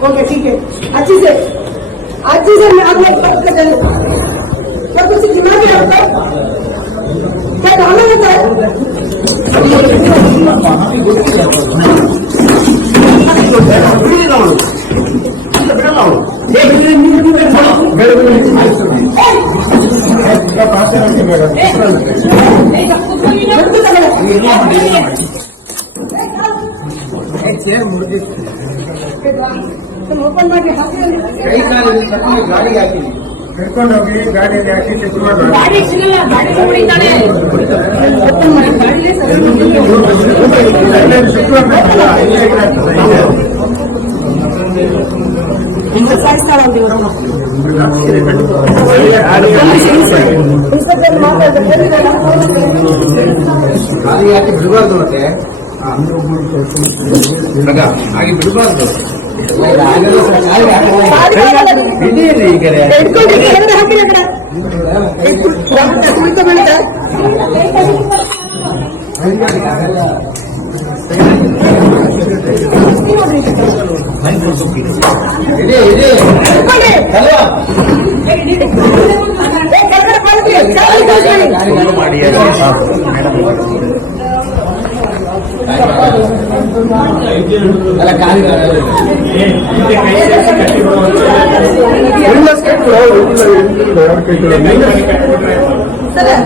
okay ठीक है अच्छी से मैं आपने बात कर रही हूँ पर कुछ दिमाग में आता है क्या गाना होता है ಓಪನ್ ಮಾಡಿ ಕೈ ಕಾಲು ಗಾಡಿ ಹಾಕಿ ಹಿಡ್ಕೊಂಡು ಹೋಗಿ ಗಾಡಿಯಲ್ಲಿ ಹಾಕಿ ಚೆಕ್ ಮಾಡಿ ಗಾಡಿ ಸಿಗಲ್ಲ ಗಾಡಿ ಹೊಡಿತಾನೆ ಓಪನ್ ಮಾಡಿ ಗಾಡಿಲೇ ಎಕ್ಸರ್ಸೈಸ್ ಮಾಡೋದು ಗಾಡಿ ಹಾಕಿ ಬಿಡಬಾರ್ದು ಮತ್ತೆ ಹಾಗೆ ಬಿಡಬಾರ್ದು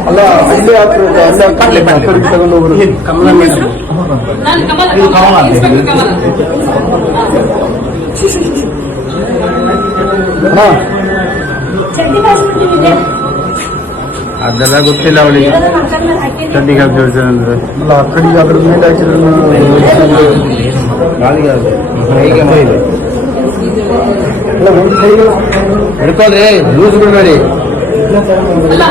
ಅಲ್ಲ ಅಲ್ಲಿ ತಗೊಂಡು ಹೋಗ್ರು ಕಮಲ ಅದೆಲ್ಲ ಗೊತ್ತಿಲ್ಲ ಅವಳಿಗೆ ಚಡ್ಡಿಗೆ ಹಾಕಿರ್ತಾರೆ ಅಂದ್ರೆ ಅಲ್ಲ ಆ ಕಡೆಗೆ ಅದ್ರ ಮೇಲೆ ಹಾಕಿದ್ರೆ ಗಾಳಿಗೆ ಅಲ್ಲ ಒಂದು ಕೈಗೆ ಹಿಡ್ಕೊಳ್ರಿ ಲೂಸ್ ಬಿಡಬೇಡಿ ಅಲ್ಲ